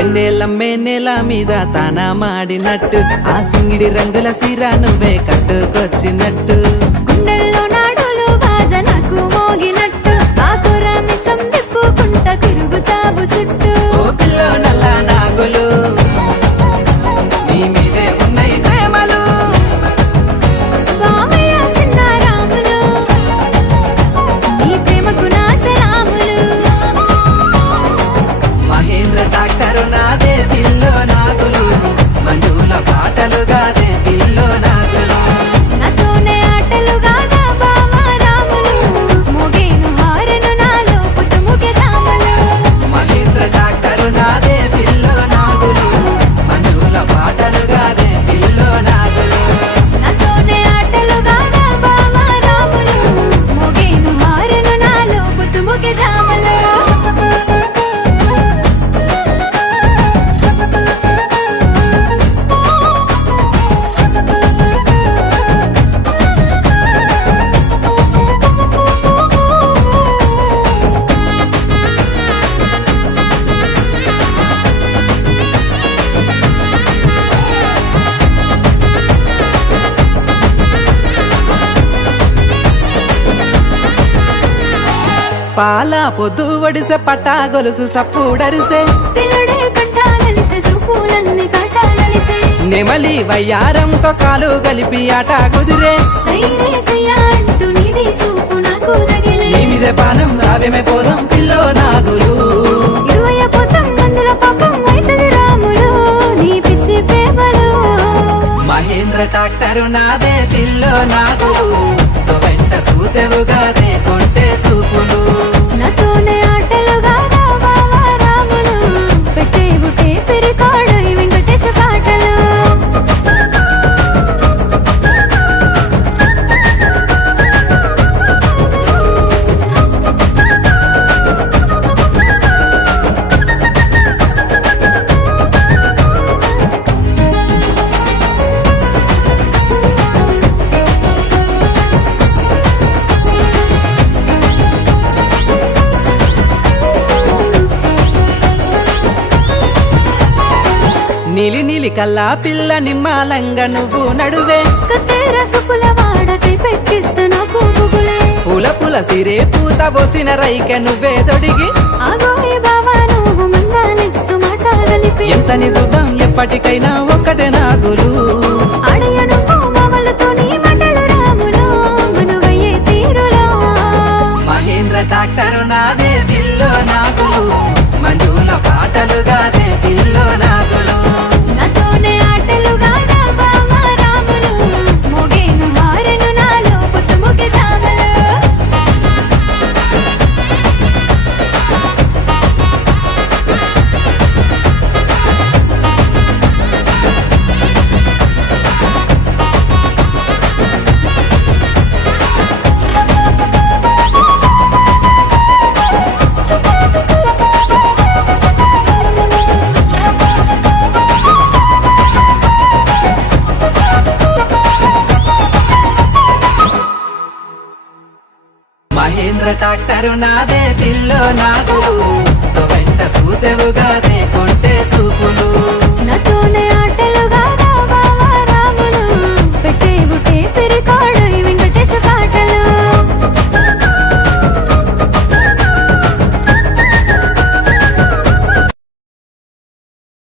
ఎన్నేలమ్మే నేల మీద తానా మాడినట్టు ఆ సింగిడి రంగుల సీర నువ్వే కట్టుకొచ్చినట్టు గుండెల్లో నాడులు బాజనకు మోగినట్టు ఆకురామిసం తిప్పుకుంట తిరుగుతావు చుట్టూ ఓ పిల్లో నల్ల నాగులు నీ మీదే ఉన్నాయి ప్రేమలు బావయ్య సిన్న రాములు నీ ప్రేమకు నా సలాములు మహేంద్ర డాక్టరు నాదే పిల్లో నాగులు మంజుల పాటలుగాదే పిల్లో నాగులు నాతోనే ఆటలు గాదా బావ రాములు మోగేను హారను నాలో పుట్టుముఖ జాములు మహేంద్ర డాక్టరు నాదే పిల్లో నాగులు మంజుల పాటలుగాదే పిల్లో నాగులు నాతోనే ఆటలు గాదా బావ రాములు మోగేను హారను నాలో పుట్టుముఖ జాములు పాల పొద్దు ఒడిసె పట్టా గొలుసు సప్పుడరిసే పిల్లడే కంటాలలిసే సూపులన్నీ కాటాలలిసే నెమలి వయ్యారంతో కాలు గలిపి ఆట కుదిరే సైరే సయ్యా అంటూ నీది సూపు నాకు తగిలే నీ మీదే పానం రావేమే పోదాం పిల్లో నాగులు ఇరువయ్య పోతం మందుల పాపం అయితది రాములు నీ పిచ్చి ప్రేమలు మహేంద్ర డాక్టరు నాదే పిల్లో నాగులు తో వెంట చూసేవుగాదే కొంటే సూపులు నాతోనే ఆటలు గాదా బావ రాములు పెట్టేవు టేపు రికార్డు ఈ వెంకటేశ పాటలు నీలి నీలి కల్లా పిల్ల నిమ్మాలంగా నువ్వు నడువే కత్తెర సుపుల వాడకై పెట్టిస్తా నాకు బుగులే పూల పూల సిరే పూత పోసిన రైకె నువ్వే తొడిగి ఆగోయ్ బావా నువ్వు మందాలిస్తూ మాటలిపి ఎంత నిజుదాం ఎప్పటికైనా ఒక్కటే నాగులు అడయ నువ్వు మామలతో నీ మాటలు రాములు మనువయ్యే తీరులో మహేంద్ర డాక్టరు నాదే పిల్లో నాగులు మంజుల పాటలుగాదే పిల్లో నాగులు నాతోనే ఆటలు గాదా బావ రాములు మోగేను హారను నాలో పుట్టుముఖ జాములు మహేంద్ర డాక్టరు నాదే పిల్లో నాగులు తో వెంట చూసేవుగాదే